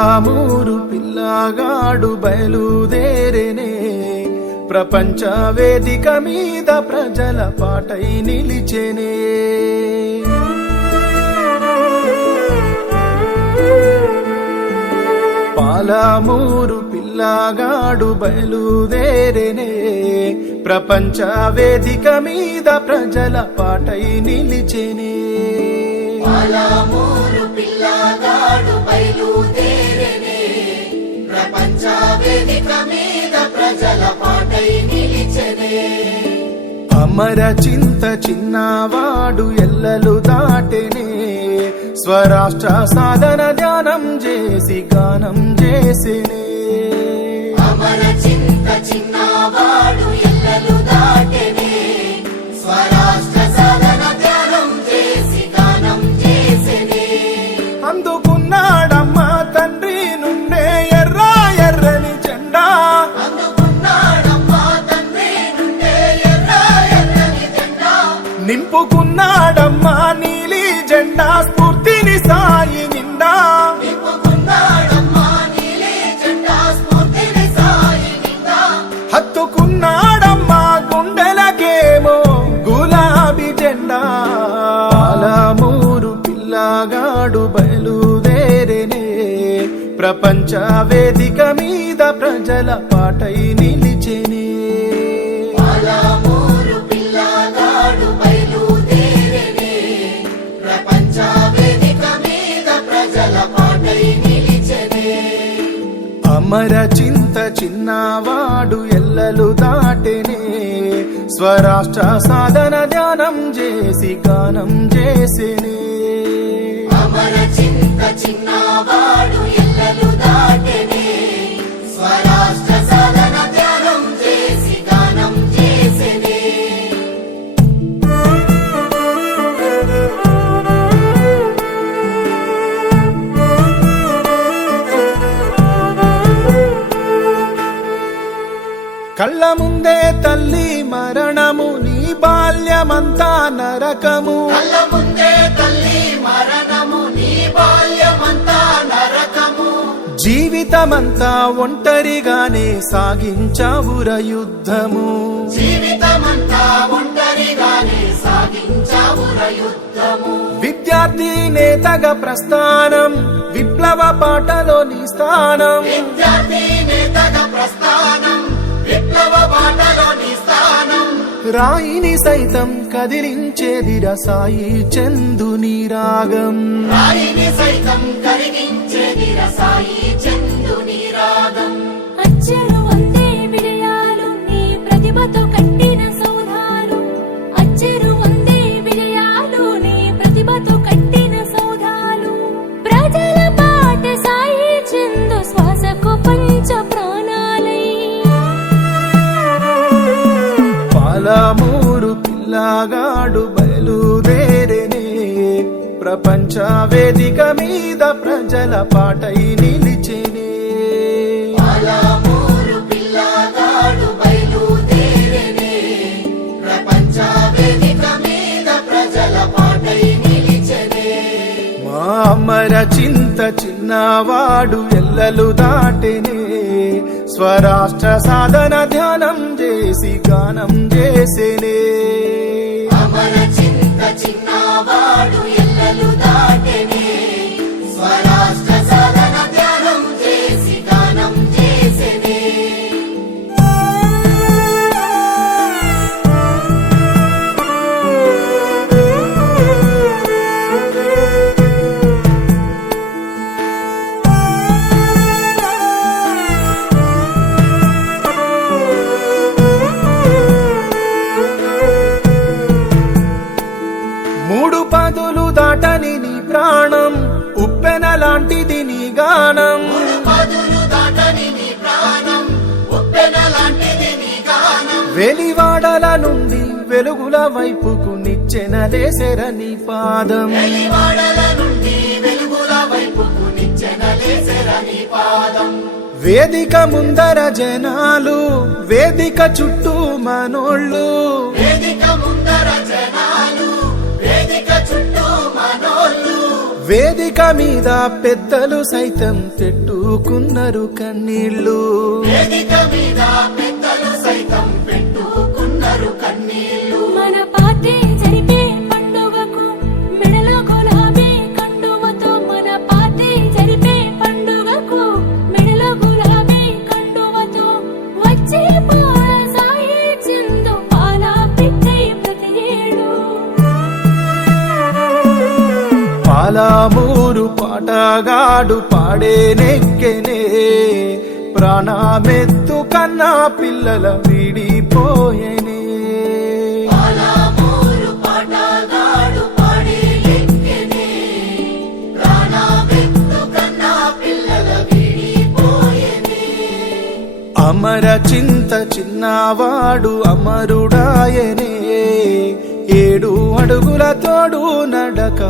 పాలామూరు పిల్లగాడు బయలుదేరేనే. ప్రపంచ వేదిక మీద ప్రజల పాటై నిలిచేనే. పాలమూరు పిల్లగాడు బయలుదేరేనే. ప్రపంచ వేదిక మీద ప్రజల పాటై నిలిచేనే. పాలమూరు అమర చింత చిన్నవాడు ఎల్లలు దాటెనే. స్వరాష్ట్ర సాధన ధ్యానం చేసి గానం చేసినే. అమర చింత చిన్నవాడు ఎల్లలు దాటెనే. స్వరాష్ట్ర నింపుకున్నాడమ్మా నీలి జెండా స్ఫూర్తిని సాయి నిండా. నింపుకున్నాడమ్మా నీలి హత్తుకున్నాడమ్మా గుండెలకేమో గులాబీ జెండా. పాలమూరు పిల్లగాడు బయలుదేరేనే. ప్రపంచ వేదిక మీద ప్రజల పాటై అమర చింత చిన్నవాడు ఎల్లలు దాటెనే. స్వరాష్ట్ర సాధన ధ్యానం చేసి గానం చేసినే. అమర చింత చిన్న కళ్ళ ముందే తల్లి మరణము నీ బాల్యమంతా నరకము. కళ్ళ ముందే తల్లి మరణము నీ బాల్యమంతా నరకము. జీవితమంతా ఒంటరిగానే సాగించావుర యుద్ధము జీవితమంతా ఒంటరిగానే సాగించావుర యుద్ధము విద్యార్థి నేతగా ప్రస్థానం విప్లవ పాటలో నీ స్థానం. విద్యార్థి నేతగా ప్రస్థానం రాయిని సైతం కదిలించేది రసాయి చందుని రాగం రాయిని సైతం కదిలించేది రసాయి చందుని పిల్లగాడు బయలుదేరేనే ప్రపంచ వేదిక మీద ప్రజల పాటై నిలిచెనే అమర చింత చిన్నవాడు ఎల్లలు దాటెనే స్వరాష్ట్ర సాధన ధ్యానం చేసి గానం చేసేనే చిన్నవాడు ఎల్లలు దాటనే. ప్రాణం. వెలివాడల నుండి వెలుగుల వైపుకు నిచ్చెనలేసెర నీ నీ పాదం. వేదిక ముందర జనాలు వేదిక చుట్టూ మనోళ్ళు. వేదిక ముందర జనాలు. వేదిక మీద పెద్దలు సైతం పెట్టుకున్నారు కన్నీళ్ళు. వేదిక మీద పాలామూరు పాటగాడు పాడే నెక్కెనే ప్రాణమెత్తు కన్నా పిల్లల విడిపోయేనే. అమర చింత చిన్నవాడు అమరుడాయనే. అడుగుల తోడు నడకాగిపోయేనే